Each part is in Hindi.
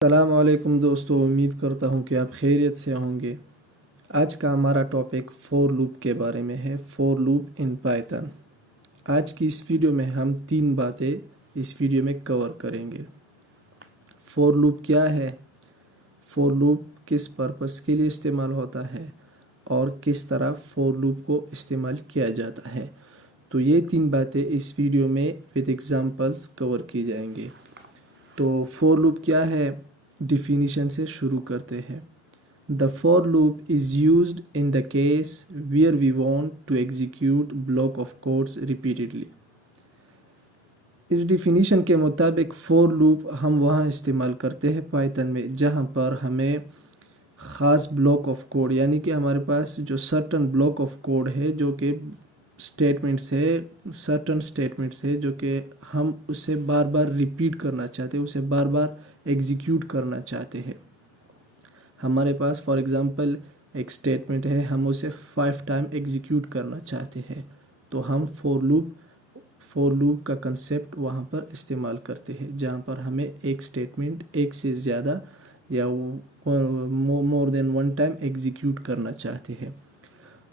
अस्सलाम वालेकुम दोस्तों, उम्मीद करता हूँ कि आप खैरियत से होंगे। आज का हमारा टॉपिक फॉर लूप के बारे में है, फॉर लूप इन पाइथन। आज की इस वीडियो में हम 3 बातें इस वीडियो में कवर करेंगे। फॉर लूप क्या है, फॉर लूप किस पर्पस के लिए इस्तेमाल होता है और किस तरह फॉर लूप को इस्तेमाल किया जाता है। तो ये 3 बातें इस वीडियो में विद एग्जांपल्स कवर की जाएंगी। तो फॉर लूप क्या है, डिफिनीशन से शुरू करते हैं। The for loop is used in the case where we want to execute block of codes repeatedly. इस डिफिनीशन के मुताबिक फॉर लूप हम वहाँ इस्तेमाल करते हैं पाइथन में जहाँ पर हमें ख़ास ब्लॉक ऑफ कोड, यानी कि हमारे पास जो सर्टन ब्लॉक ऑफ कोड है जो कि स्टेटमेंट्स है, सर्टन स्टेटमेंट्स है जो कि हम उसे बार बार रिपीट करना चाहते हैं, उसे बार बार एग्जीक्यूट करना चाहते हैं। हमारे पास फॉर एग्ज़ाम्पल एक स्टेटमेंट है, हम उसे 5 टाइम एग्जीक्यूट करना चाहते हैं, तो हम फॉर लूप का कंसेप्ट वहाँ पर इस्तेमाल करते हैं जहाँ पर हमें एक स्टेटमेंट एक से ज़्यादा या मोर देन 1 टाइम एग्जीक्यूट करना चाहते हैं।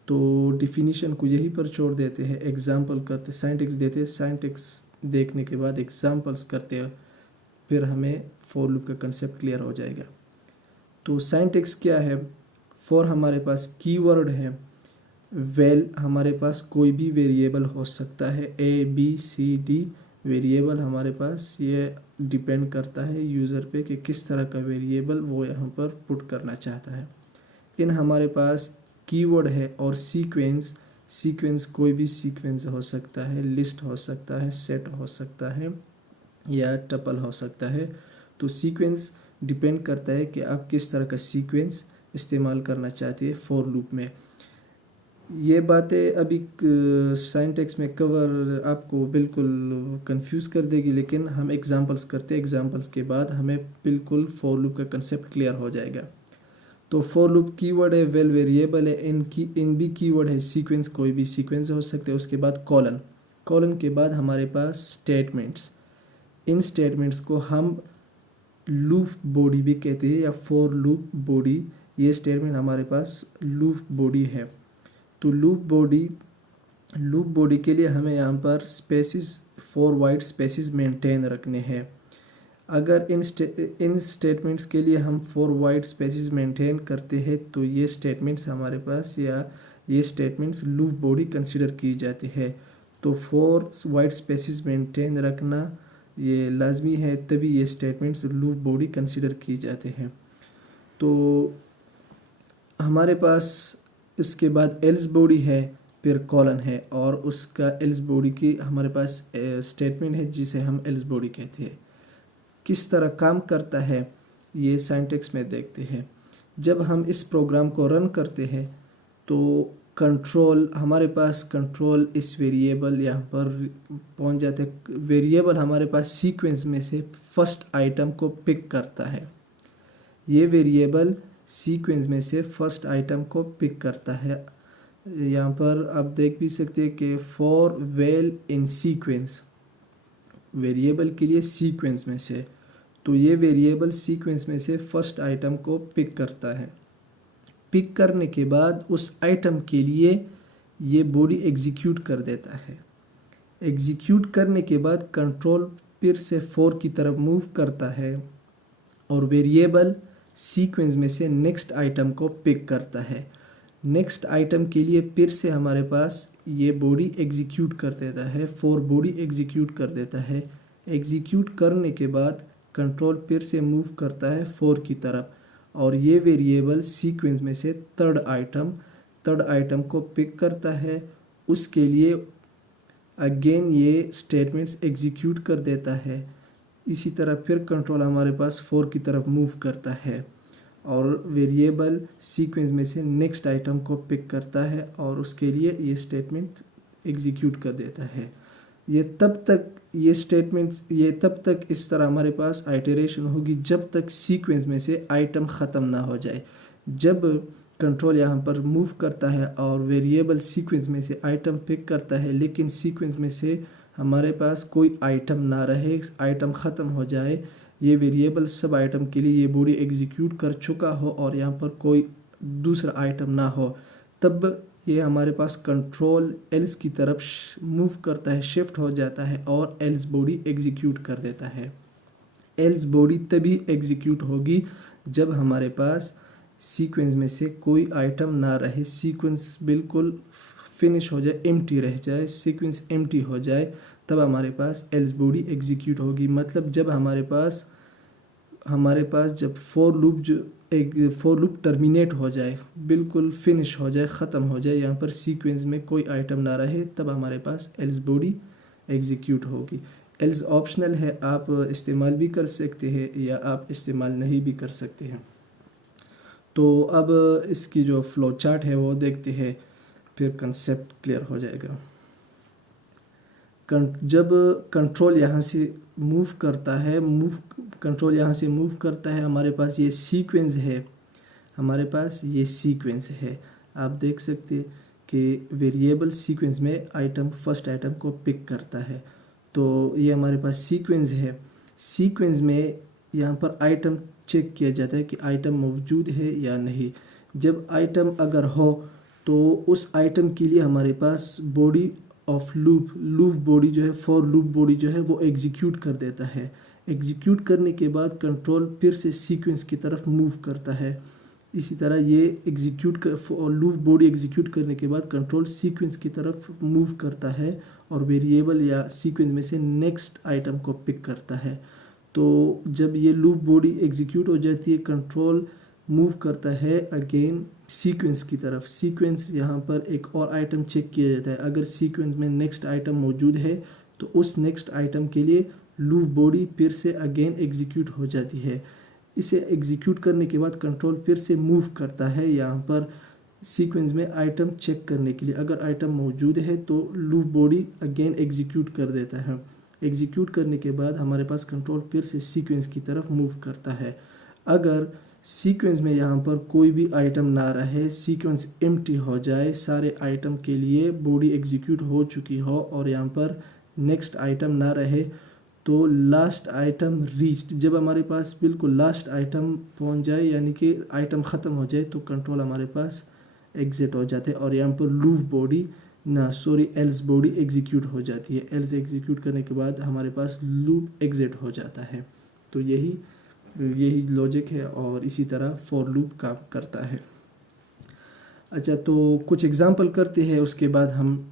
तो डिफिनीशन को यहीं पर छोड़ देते हैं, एग्जाम्पल करते, साइंटिक्स देते हैं, साइंटिक्स देखने के बाद एग्जाम्पल्स करते हैं, फिर हमें फॉर लूप का कंसेप्ट क्लियर हो जाएगा। तो साइंटिक्स क्या है, फॉर हमारे पास कीवर्ड है, वेल हमारे पास कोई भी वेरिएबल हो सकता है, ABCD वेरिएबल हमारे पास, ये डिपेंड करता है यूज़र पे कि किस तरह का वेरिएबल वो यहाँ पर पुट करना चाहता है। इन हमारे पास कीवर्ड है और सीक्वेंस कोई भी सीक्वेंस हो सकता है, लिस्ट हो सकता है, सेट हो सकता है या टपल हो सकता है। तो सीक्वेंस डिपेंड करता है कि आप किस तरह का सीक्वेंस इस्तेमाल करना चाहते हैं फॉर लूप में। ये बातें अभी साइंटेक्स में कवर आपको बिल्कुल कंफ्यूज कर देगी, लेकिन हम एग्जांपल्स करते हैं, एग्जांपल्स के बाद हमें बिल्कुल फॉर लूप का कंसेप्ट क्लियर हो जाएगा। तो फॉर लूप कीवर्ड है, वेल वेरिएबल है, इन भी कीवर्ड है, सीक्वेंस कोई भी सीक्वेंस हो सकते हैं, उसके बाद कॉलन के बाद हमारे पास स्टेटमेंट्स। इन स्टेटमेंट्स को हम लूप बॉडी भी कहते हैं या फॉर लूप बॉडी। ये स्टेटमेंट हमारे पास लूप बॉडी है। तो लूप बॉडी के लिए हमें यहाँ पर स्पेसिस, 4 वाइड स्पेसिस मेंटेन रखने हैं। अगर इन स्टेटमेंट्स के लिए हम 4 वाइड स्पेसिस मेंटेन करते हैं तो ये स्टेटमेंट्स हमारे पास, या ये स्टेटमेंट्स लूप बॉडी कंसिडर की जाती है। तो 4 वाइड स्पेसिस मेंटेन रखना ये लाजमी है, तभी ये स्टेटमेंट्स लूप बॉडी कंसिडर की जाते हैं। तो हमारे पास इसके बाद एल्स बॉडी है, फिर कॉलन है, और उसका एल्स बॉडी की हमारे पास स्टेटमेंट है जिसे हम एल्स बॉडी कहते हैं। किस तरह काम करता है ये साइंटेक्स में देखते हैं। जब हम इस प्रोग्राम को रन करते हैं तो कंट्रोल, हमारे पास कंट्रोल इस वेरिएबल यहाँ पर पहुँच जाते हैं। वेरिएबल हमारे पास सीक्वेंस में से फर्स्ट आइटम को पिक करता है। ये वेरिएबल सीक्वेंस में से फर्स्ट आइटम को पिक करता है। यहाँ पर आप देख भी सकते हैं कि for well in sequence, variable के लिए सीक्वेंस में से, तो ये वेरिएबल सीक्वेंस में से फर्स्ट आइटम को पिक करता है। पिक करने के बाद उस आइटम के लिए ये बॉडी एग्जीक्यूट कर देता है। एग्जीक्यूट करने के बाद कंट्रोल फिर से फॉर की तरफ मूव करता है और वेरिएबल सीक्वेंस में से नेक्स्ट आइटम को पिक करता है। नेक्स्ट आइटम के लिए फिर से हमारे पास ये बॉडी एग्जीक्यूट कर देता है, फॉर बॉडी एग्जीक्यूट कर देता है। एग्जीक्यूट करने के बाद कंट्रोल फिर से मूव करता है फॉर की तरफ और ये वेरिएबल सीक्वेंस में से थर्ड आइटम को पिक करता है। उसके लिए अगेन ये स्टेटमेंट्स एग्जीक्यूट कर देता है। इसी तरह फिर कंट्रोल हमारे पास फॉर की तरफ मूव करता है और वेरिएबल सीक्वेंस में से नेक्स्ट आइटम को पिक करता है और उसके लिए ये स्टेटमेंट एग्जीक्यूट कर देता है। ये तब तक इस तरह हमारे पास आइटरेशन होगी जब तक सीक्वेंस में से आइटम ख़त्म ना हो जाए। जब कंट्रोल यहाँ पर मूव करता है और वेरिएबल सीक्वेंस में से आइटम पिक करता है, लेकिन सीक्वेंस में से हमारे पास कोई आइटम ना रहे, आइटम ख़त्म हो जाए, ये वेरिएबल सब आइटम के लिए ये बॉडी एग्जीक्यूट कर चुका हो और यहाँ पर कोई दूसरा आइटम ना हो, तब ये हमारे पास कंट्रोल एल्स की तरफ मूव करता है, शिफ्ट हो जाता है और एल्स बॉडी एग्जीक्यूट कर देता है। एल्स बॉडी तभी एग्जीक्यूट होगी जब हमारे पास सीक्वेंस में से कोई आइटम ना रहे, सीक्वेंस बिल्कुल फिनिश हो जाए, एम्प्टी रह जाए, सीक्वेंस एम्प्टी हो जाए, तब हमारे पास एल्स बॉडी एग्जीक्यूट होगी। मतलब जब हमारे पास जब फोर लूप टर्मिनेट हो जाए, बिल्कुल फिनिश हो जाए, ख़त्म हो जाए, यहाँ पर सीक्वेंस में कोई आइटम ना रहे, तब हमारे पास एल्स बॉडी एग्जीक्यूट होगी। एल्स ऑप्शनल है, आप इस्तेमाल भी कर सकते हैं या आप इस्तेमाल नहीं भी कर सकते हैं। तो अब इसकी जो फ्लो चार्ट है वो देखते हैं, फिर कंसेप्ट क्लियर हो जाएगा। जब कंट्रोल यहाँ से मूव करता है, हमारे पास ये सीक्वेंस है, आप देख सकते हैं कि वेरिएबल सीक्वेंस में फर्स्ट आइटम को पिक करता है। तो ये हमारे पास सीक्वेंस है, सीक्वेंस में यहाँ पर आइटम चेक किया जाता है कि आइटम मौजूद है या नहीं। जब आइटम अगर हो तो उस आइटम के लिए हमारे पास बॉडी ऑफ लूप बॉडी जो है, फॉर लूप बॉडी जो है वो एग्जीक्यूट कर देता है। एग्जीक्यूट करने के बाद कंट्रोल फिर से सीक्वेंस की तरफ मूव करता है। इसी तरह ये लूप बॉडी एग्जीक्यूट करने के बाद कंट्रोल सीक्वेंस की तरफ मूव करता है और वेरिएबल या सीक्वेंस में से नेक्स्ट आइटम को पिक करता है। तो जब ये लूप बॉडी एग्जीक्यूट हो जाती है, कंट्रोल मूव करता है अगेन सीक्वेंस की तरफ। सीक्वेंस यहाँ पर एक और आइटम चेक किया जाता है, अगर सीक्वेंस में नेक्स्ट आइटम मौजूद है तो उस नेक्स्ट आइटम के लिए लूप बॉडी फिर से अगेन एग्जीक्यूट हो जाती है। इसे एग्जीक्यूट करने के बाद कंट्रोल फिर से मूव करता है यहाँ पर सीक्वेंस में आइटम चेक करने के लिए। अगर आइटम मौजूद है तो लूप बॉडी अगेन एग्जीक्यूट कर देता है। एग्जीक्यूट करने के बाद हमारे पास कंट्रोल फिर से सीक्वेंस की तरफ मूव करता है। अगर सीक्वेंस में यहाँ पर कोई भी आइटम ना रहे, सीक्वेंस एम्प्टी हो जाए, सारे आइटम के लिए बॉडी एग्जीक्यूट हो चुकी हो और यहाँ पर नेक्स्ट आइटम ना रहे, तो लास्ट आइटम रीच्ड, जब हमारे पास बिल्कुल लास्ट आइटम पहुँच जाए यानी कि आइटम ख़त्म हो जाए, तो कंट्रोल हमारे पास एग्जिट हो जाते हैं और यहाँ पर एल्स बॉडी एग्जीक्यूट हो जाती है। एल्स एग्जीक्यूट करने के बाद हमारे पास लूप एग्जिट हो जाता है। तो यही लॉजिक है और इसी तरह फॉर लूप काम करता है। अच्छा, तो कुछ एग्जांपल करते हैं, उसके बाद हम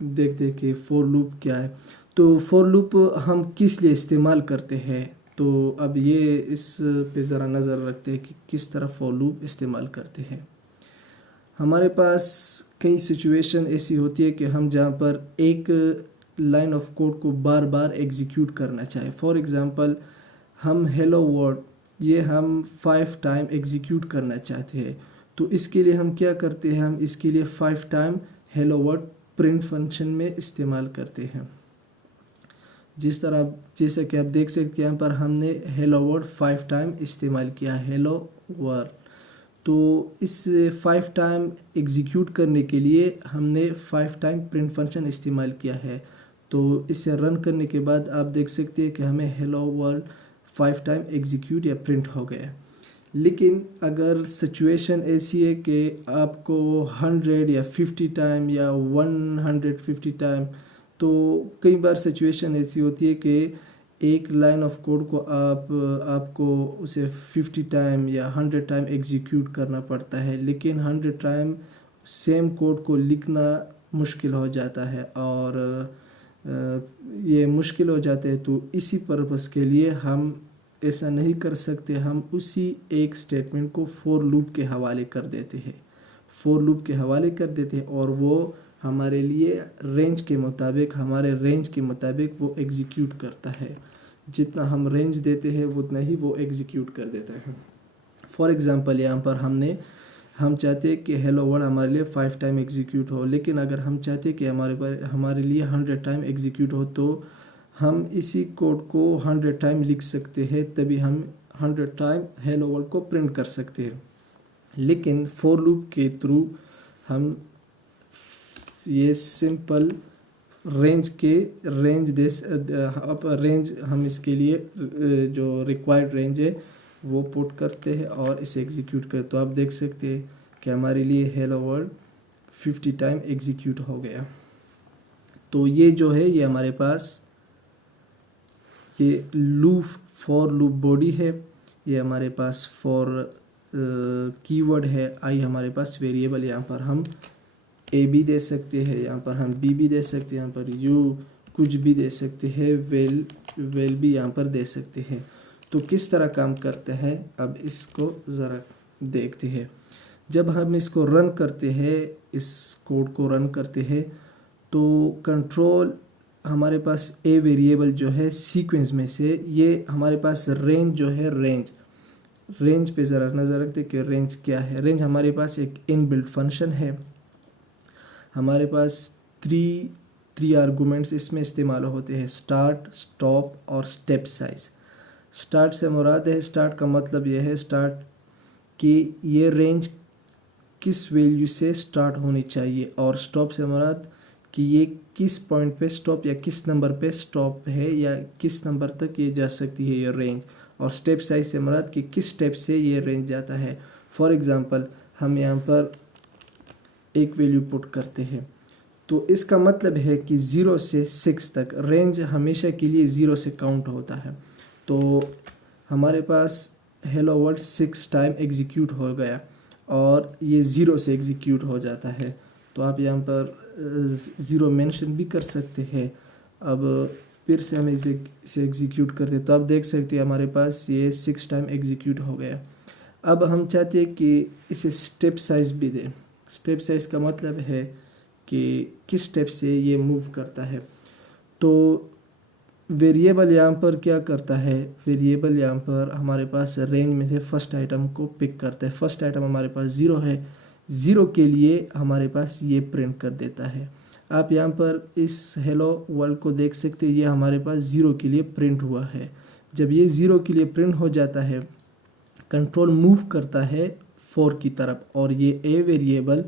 देखते हैं कि फॉर लूप क्या है। तो फॉर लूप हम किस लिए इस्तेमाल करते हैं, तो अब ये इस पे ज़रा नज़र रखते हैं कि किस तरह फॉर लूप इस्तेमाल करते हैं। हमारे पास कई सिचुएशन ऐसी होती है कि हम जहाँ पर एक लाइन ऑफ कोड को बार बार एग्जीक्यूट करना चाहें। फॉर एग्ज़ाम्पल, हम हेलो वर्ड ये हम 5 टाइम एग्जीक्यूट करना चाहते हैं, तो इसके लिए हम क्या करते हैं, हम इसके लिए 5 time hello word print function में इस्तेमाल करते हैं। जैसा कि आप देख सकते हैं यहाँ पर हमने हेलो वर्ड 5 टाइम इस्तेमाल किया, हेलो वर्ड। तो इस 5 टाइम एग्जीक्यूट करने के लिए हमने 5 टाइम प्रिंट फंक्शन इस्तेमाल किया है। तो इसे रन करने के बाद आप देख सकते हैं कि हमें हेलो वर्ल्ड 5 टाइम एग्जीक्यूट या प्रिंट हो गया। लेकिन अगर सिचुएशन ऐसी है कि आपको 100 या 50 टाइम या 150 टाइम, तो कई बार सिचुएशन ऐसी होती है कि एक लाइन ऑफ कोड को आपको उसे 50 टाइम या 100 टाइम एग्जीक्यूट करना पड़ता है, लेकिन 100 टाइम सेम कोड को लिखना मुश्किल हो जाता है और ये मुश्किल हो जाते हैं। तो इसी पर्पस के लिए हम ऐसा नहीं कर सकते, हम उसी एक स्टेटमेंट को फॉर लूप के हवाले कर देते हैं और वो हमारे लिए हमारे रेंज के मुताबिक वो एग्जीक्यूट करता है। जितना हम रेंज देते हैं उतना ही वो एग्जीक्यूट कर देता है। फॉर एग्ज़ाम्पल, यहाँ पर हम चाहते हैं कि हेलो वर्ल्ड हमारे लिए 5 टाइम एग्जीक्यूट हो, लेकिन अगर हम चाहते हैं कि हमारे लिए 100 टाइम एग्जीक्यूट हो, तो हम इसी कोड को 100 टाइम लिख सकते हैं, तभी हम 100 टाइम हेलो वर्ल्ड को प्रिंट कर सकते हैं। लेकिन फॉर लूप के थ्रू हम ये सिंपल रेंज हम इसके लिए जो रिक्वायर्ड रेंज है वो पुट करते हैं और इसे एग्जीक्यूट करते। तो आप देख सकते हैं कि हमारे लिए हेलो वर्ल्ड 50 टाइम एग्जीक्यूट हो गया। तो ये जो है ये हमारे पास ये लूप फॉर लूप बॉडी है, ये हमारे पास फॉर कीवर्ड है, आई हमारे पास वेरिएबल, यहाँ पर हम ए भी दे सकते हैं, यहाँ पर हम बी भी दे सकते हैं, यहाँ पर यू कुछ भी दे सकते हैं, वेल भी यहाँ पर दे सकते हैं। तो किस तरह काम करते हैं अब इसको ज़रा देखते हैं। जब हम इसको रन करते हैं, इस कोड को रन करते हैं, तो कंट्रोल हमारे पास ए वेरिएबल जो है सीक्वेंस में से ये हमारे पास रेंज जो है रेंज पे ज़रा नज़र रखते कि रेंज क्या है। रेंज हमारे पास एक इनबिल्ट फंक्शन है, हमारे पास थ्री आर्गूमेंट्स इसमें इस्तेमाल होते हैं, स्टार्ट, स्टॉप और स्टेप साइज। स्टार्ट से मुराद है, स्टार्ट का मतलब यह है स्टार्ट कि ये रेंज किस वैल्यू से स्टार्ट होनी चाहिए, और स्टॉप से मुराद कि ये किस पॉइंट पे स्टॉप या किस नंबर पे स्टॉप है या किस नंबर तक ये जा सकती है ये रेंज। और स्टेप साइज से मुराद कि किस स्टेप से ये रेंज जाता है। फॉर एग्ज़ाम्पल हम यहाँ पर एक वैल्यू पुट करते हैं, तो इसका मतलब है कि 0 से 6 तक रेंज हमेशा के लिए 0 से काउंट होता है। तो हमारे पास हेलो वर्ल्ड 6 टाइम एग्जीक्यूट हो गया और ये 0 से एग्जीक्यूट हो जाता है। तो आप यहाँ पर 0 मेंशन भी कर सकते हैं। अब फिर से हम इसे एग्जीक्यूट करते, तो आप देख सकते हैं हमारे पास ये 6 टाइम एग्जीक्यूट हो गया। अब हम चाहते हैं कि इसे स्टेप साइज भी दें। स्टेप साइज का मतलब है कि किस स्टेप से ये मूव करता है। तो वेरिएबल यहाँ पर क्या करता है, वेरिएबल यहाँ पर हमारे पास रेंज में से फर्स्ट आइटम को पिक करता है। फर्स्ट आइटम हमारे पास 0 है, 0 के लिए हमारे पास ये प्रिंट कर देता है। आप यहाँ पर इस हेलो वर्ल्ड को देख सकते हैं, ये हमारे पास 0 के लिए प्रिंट हुआ है। जब ये 0 के लिए प्रिंट हो जाता है, कंट्रोल मूव करता है 4 की तरफ और ये ए वेरिएबल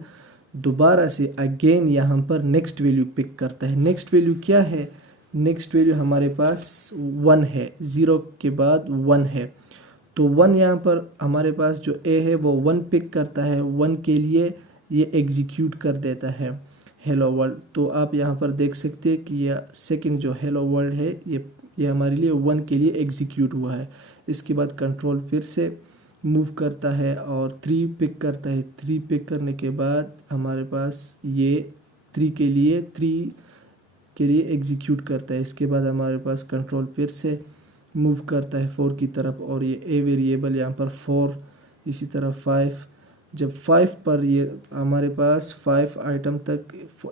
दोबारा से अगेन यहाँ पर नेक्स्ट वैल्यू पिक करता है। नेक्स्ट वैल्यू क्या है, नेक्स्ट वैल्यू हमारे पास 1 है, 0 के बाद 1 है। तो 1 यहाँ पर हमारे पास जो ए है वो 1 पिक करता है, 1 के लिए ये एग्जीक्यूट कर देता है हेलो वर्ल्ड। तो आप यहाँ पर देख सकते हैं कि यह सेकंड जो हेलो वर्ल्ड है ये हमारे लिए 1 के लिए एग्जीक्यूट हुआ है। इसके बाद कंट्रोल फिर से मूव करता है और 3 पिक करता है। 3 पिक करने के बाद हमारे पास ये 3 के लिए एग्जीक्यूट करता है। इसके बाद हमारे पास कंट्रोल फिर से मूव करता है 4 की तरफ और ये ए वेरिएबल यहाँ पर 4, इसी तरह 5। जब 5 पर ये हमारे पास 5 आइटम तक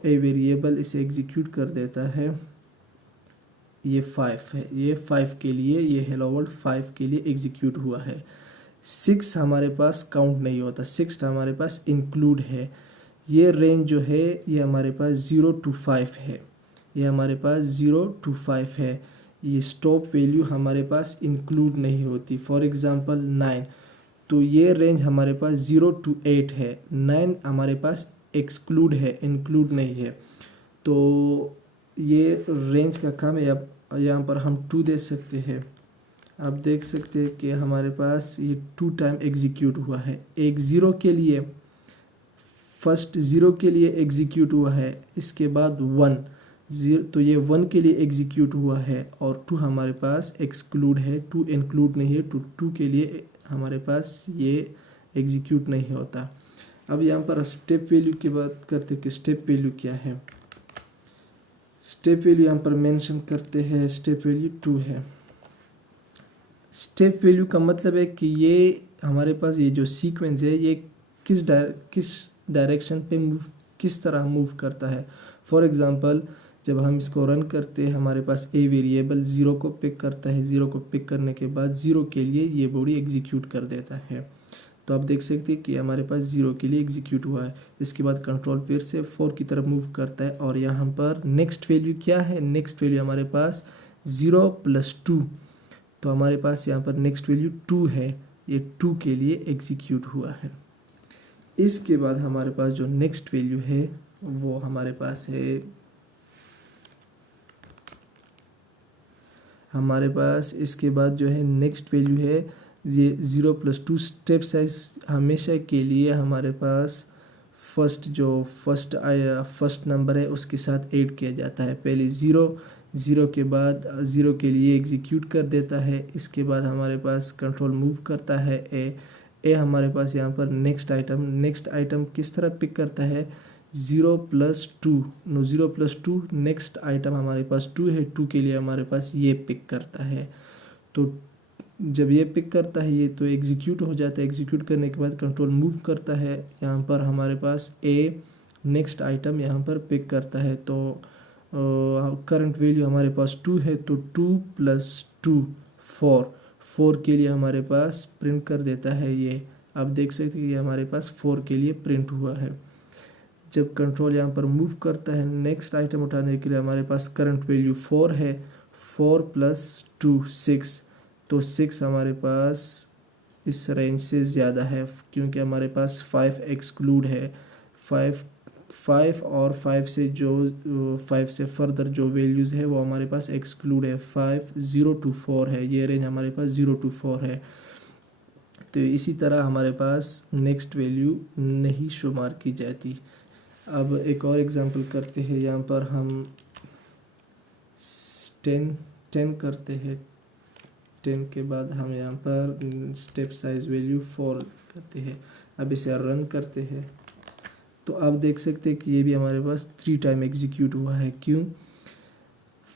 ए वेरिएबल इसे एग्जीक्यूट कर देता है। ये 5 है, ये 5 के लिए, ये हेलो वर्ल्ड 5 के लिए एग्जीक्यूट हुआ है। 6 हमारे पास काउंट नहीं होता, 6 हमारे पास इंक्लूड है। ये रेंज जो है ये हमारे पास 0 to 5 है, ये हमारे पास 0 to 5 है। ये स्टॉप वैल्यू हमारे पास इंक्लूड नहीं होती। फॉर एग्जांपल 9, तो ये रेंज हमारे पास 0 to 8 है, 9 हमारे पास एक्सक्लूड है, इंक्लूड नहीं है। तो ये रेंज का काम है। अब यहाँ पर हम 2 दे सकते हैं। आप देख सकते हैं कि हमारे पास ये 2 टाइम एग्जीक्यूट हुआ है। एक 0 के लिए, फर्स्ट 0 के लिए एग्जीक्यूट हुआ है, इसके बाद 1 0, तो ये 1 के लिए एग्जीक्यूट हुआ है और 2 हमारे पास एक्सक्लूड है, 2 इंक्लूड नहीं है। 2 के लिए हमारे पास ये एग्जीक्यूट नहीं होता। अब यहाँ पर स्टेप वैल्यू की बात करते हैं कि स्टेप वैल्यू क्या है। स्टेप वैल्यू यहाँ पर मेंशन करते हैं, स्टेप वैल्यू 2 है। स्टेप वैल्यू का मतलब है कि ये हमारे पास ये जो सीक्वेंस है ये किस डायरेक्शन पे किस तरह मूव करता है। फॉर एग्जांपल जब हम इसको रन करते हैं, हमारे पास ए वेरिएबल 0 को पिक करता है, 0 को पिक करने के बाद 0 के लिए ये बॉडी एग्जीक्यूट कर देता है। तो आप देख सकते हैं कि हमारे पास 0 के लिए एग्जीक्यूट हुआ है। इसके बाद कंट्रोल फिर से 4 की तरफ मूव करता है और यहाँ पर नेक्स्ट वैल्यू क्या है, नेक्स्ट वैल्यू हमारे पास 0 + 2, तो हमारे पास यहाँ पर नेक्स्ट वैल्यू 2 है, ये 2 के लिए एग्जीक्यूट हुआ है। इसके बाद हमारे पास जो नेक्स्ट वैल्यू है वो हमारे पास है हमारे पास इसके बाद जो है नेक्स्ट वैल्यू है ये 0+2 स्टेप साइज हमेशा के लिए हमारे पास फर्स्ट नंबर है उसके साथ ऐड किया जाता है। पहले ज़ीरो के बाद ज़ीरो के लिए एग्जीक्यूट कर देता है। इसके बाद हमारे पास कंट्रोल मूव करता है ए हमारे पास यहाँ पर नेक्स्ट आइटम किस तरह पिक करता है 0+2 नेक्स्ट आइटम हमारे पास 2 है, 2 के लिए हमारे पास ये पिक करता है। तो जब ये पिक करता है ये तो एग्जीक्यूट हो जाता है। एग्जीक्यूट करने के बाद कंट्रोल मूव करता है, यहाँ पर हमारे पास ए नेक्स्ट आइटम यहाँ पर पिक करता है। तो करंट वैल्यू हमारे पास 2 है, तो 2+2 4 के लिए हमारे पास प्रिंट कर देता है ये। आप देख सकते हैं ये हमारे पास 4 के लिए प्रिंट हुआ है। जब कंट्रोल यहाँ पर मूव करता है नेक्स्ट आइटम उठाने के लिए हमारे पास करंट वैल्यू 4 है, 4+2 6, तो 6 हमारे पास इस रेंज से ज़्यादा है क्योंकि हमारे पास 5 एक्सक्लूड है। 5 और 5 से फर्दर जो वैल्यूज़ है वो हमारे पास एक्सक्लूड है। 5 0 to 4 है, ये रेंज हमारे पास 0 to 4 है। तो इसी तरह हमारे पास नेक्स्ट वैल्यू नहीं शुमार की जाती। अब एक और एग्जांपल करते हैं। यहाँ पर हम 10 करते हैं। 10 के बाद हम यहाँ पर स्टेप साइज वैल्यू 4 करते हैं। अब इसे रन करते हैं तो आप देख सकते हैं कि ये भी हमारे पास 3 टाइम एग्जीक्यूट हुआ है। क्यों?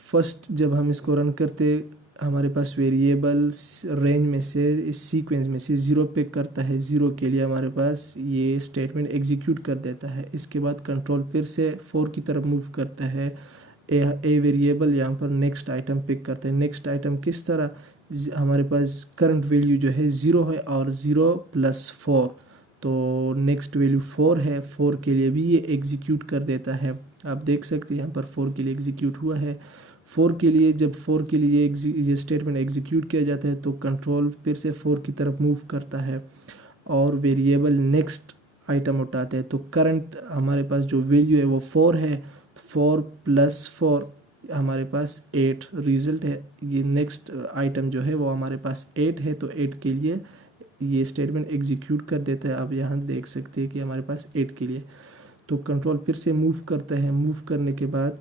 फर्स्ट जब हम इसको रन करते हमारे पास वेरिएबल रेंज में से इस सीक्वेंस में से 0 पिक करता है। 0 के लिए हमारे पास ये स्टेटमेंट एग्जीक्यूट कर देता है। इसके बाद कंट्रोल फिर से 4 की तरफ मूव करता है। ए वेरिएबल यहाँ पर नेक्स्ट आइटम पिक करता है। नेक्स्ट आइटम किस तरह, हमारे पास करंट वैल्यू जो है 0 है और 0+4, तो नेक्स्ट वैल्यू 4 है। 4 के लिए भी ये एग्जीक्यूट कर देता है। आप देख सकते हैं यहाँ पर 4 के लिए एग्जीक्यूट हुआ है। 4 के लिए जब 4 के लिए ये स्टेटमेंट एग्जीक्यूट किया जाता है तो कंट्रोल फिर से 4 की तरफ मूव करता है और वेरिएबल नेक्स्ट आइटम उठाते हैं। तो करंट हमारे पास जो वैल्यू है वो 4 है। 4+4 हमारे पास 8 रिजल्ट है। ये नेक्स्ट आइटम जो है वो हमारे पास 8 है, तो 8 के लिए ये स्टेटमेंट एग्जीक्यूट कर देता है। आप यहाँ देख सकते हैं कि हमारे पास 8 के लिए तो कंट्रोल फिर से मूव करता है। मूव करने के बाद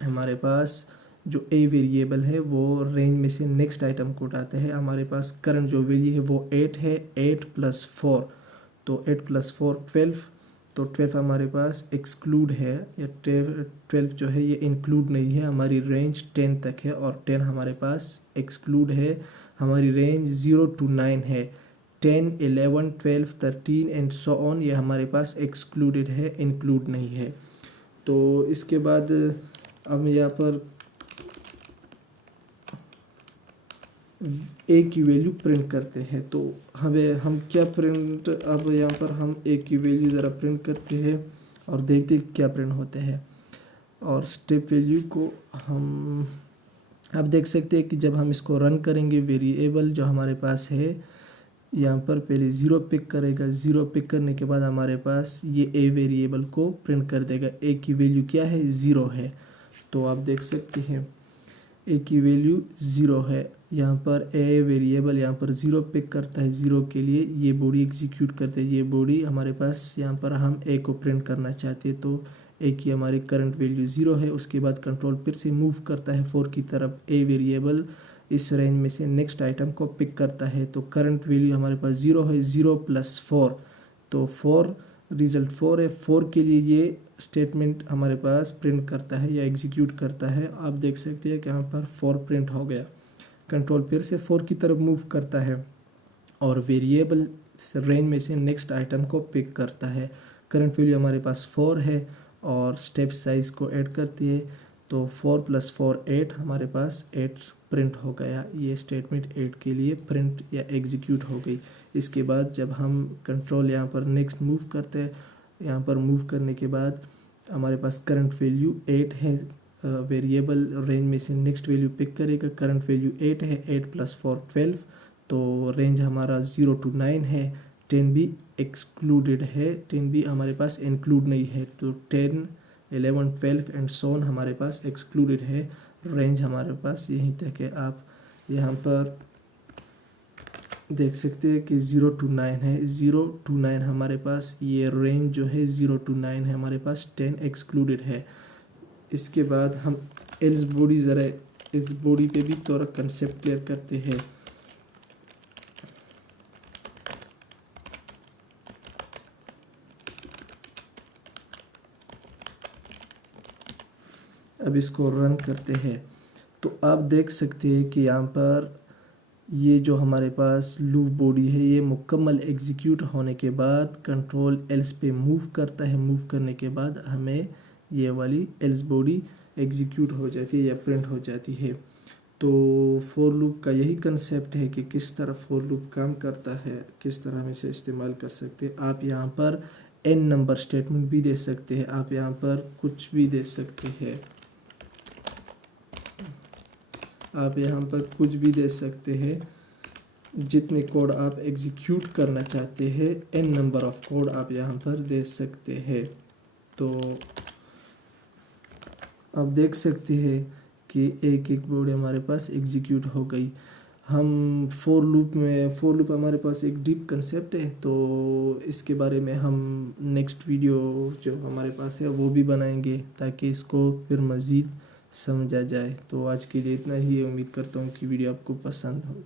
हमारे पास जो ए वेरिएबल है वो रेंज में से नेक्स्ट आइटम को उठाता है। हमारे पास करंट जो वैल्यू है वो 8 है। 8+4, तो 8+4 12, तो 12 हमारे पास एक्सक्लूड है। या 12 जो है ये इंक्लूड नहीं है। हमारी रेंज 10 तक है और 10 हमारे पास एक्सक्लूड है। हमारी रेंज 0 to 9 है। 10 11 12 13 एंड सो ऑन ये हमारे पास एक्सक्लूडेड है, इंक्लूड नहीं है। तो इसके बाद हम यहाँ पर ए की वैल्यू प्रिंट करते हैं। तो हम क्या प्रिंट, अब यहाँ पर हम ए की वैल्यू ज़रा प्रिंट करते हैं और देखते हैं क्या प्रिंट होते हैं। और स्टेप वैल्यू को हम आप देख सकते हैं कि जब हम इसको रन करेंगे वेरिएबल जो हमारे पास है यहाँ पर पहले 0 पिक करेगा। 0 पिक करने के बाद हमारे पास ये ए वेरिएबल को प्रिंट कर देगा। ए की वैल्यू क्या है, 0 है। तो आप देख सकते हैं ए की वैल्यू 0 है। यहाँ पर ए वेरिएबल यहाँ पर 0 पिक करता है। 0 के लिए ये बॉडी एग्जीक्यूट करते हैं। ये बॉडी हमारे पास यहाँ पर हम ए को प्रिंट करना चाहते हैं, तो ए की हमारी करंट वैल्यू 0 है। उसके बाद कंट्रोल फिर से मूव करता है 4 की तरफ। ए वेरिएबल इस रेंज में से नेक्स्ट आइटम को पिक करता है। तो करंट वैल्यू हमारे पास 0 है। 0+4, तो 4 रिजल्ट 4 है। 4 के लिए ये स्टेटमेंट हमारे पास प्रिंट करता है या एग्जीक्यूट करता है। आप देख सकते हैं कि यहाँ पर 4 प्रिंट हो गया। कंट्रोल फिर से 4 की तरफ मूव करता है और वेरिएबल रेंज में से नेक्स्ट आइटम को पिक करता है। करंट वैल्यू हमारे पास 4 है और स्टेप साइज को ऐड करती है। तो 4+4 8, हमारे पास 8 प्रिंट हो गया। ये स्टेटमेंट 8 के लिए प्रिंट या एग्जीक्यूट हो गई। इसके बाद जब हम कंट्रोल यहाँ पर नेक्स्ट मूव करते हैं, यहाँ पर मूव करने के बाद हमारे पास करंट वैल्यू 8 है। वेरिएबल रेंज में से नेक्स्ट वैल्यू पिक करेगा। करंट वैल्यू 8 है। 8+4 12, तो रेंज हमारा 0 to 9 है। 10 भी एक्सक्लूडेड है, 10 भी हमारे पास इंक्लूड नहीं है। तो 10 11 12 एंड सो ऑन हमारे पास एक्सक्लूडेड है। रेंज हमारे पास यहीं तक है। आप यहाँ पर देख सकते हैं कि 0 to 9 है। 0 to 9 हमारे पास ये रेंज जो है 0 to 9 है, हमारे पास 10 एक्सक्लूडेड है। इसके बाद हम एल्स बॉडी ज़रा इस बॉडी पे भी थोड़ा कंसेप्ट क्लियर करते हैं। अब इसको रन करते हैं तो आप देख सकते हैं कि यहाँ पर ये जो हमारे पास लूप बॉडी है ये मुकम्मल एग्जीक्यूट होने के बाद कंट्रोल एल्स पे मूव करता है। मूव करने के बाद हमें ये वाली एल्स बॉडी एग्जीक्यूट हो जाती है या प्रिंट हो जाती है। तो फॉर लूप का यही कंसेप्ट है कि किस तरह फॉर लूप काम करता है, किस तरह हम इसे इस्तेमाल कर सकते हैं। आप यहाँ पर n नंबर स्टेटमेंट भी दे सकते हैं, आप यहाँ पर कुछ भी दे सकते हैं, आप यहाँ पर कुछ भी दे सकते हैं। जितने कोड आप एग्जीक्यूट करना चाहते हैं n नंबर ऑफ कोड आप यहाँ पर दे सकते हैं। तो आप देख सकते हैं कि एक एक कोड हमारे पास एग्जीक्यूट हो गई। हम फॉर लूप हमारे पास एक डीप कंसेप्ट है, तो इसके बारे में हम नेक्स्ट वीडियो जो हमारे पास है वो भी बनाएंगे ताकि इसको फिर मज़ीद समझा जाए। तो आज के लिए इतना ही, उम्मीद करता हूँ कि वीडियो आपको पसंद होगी।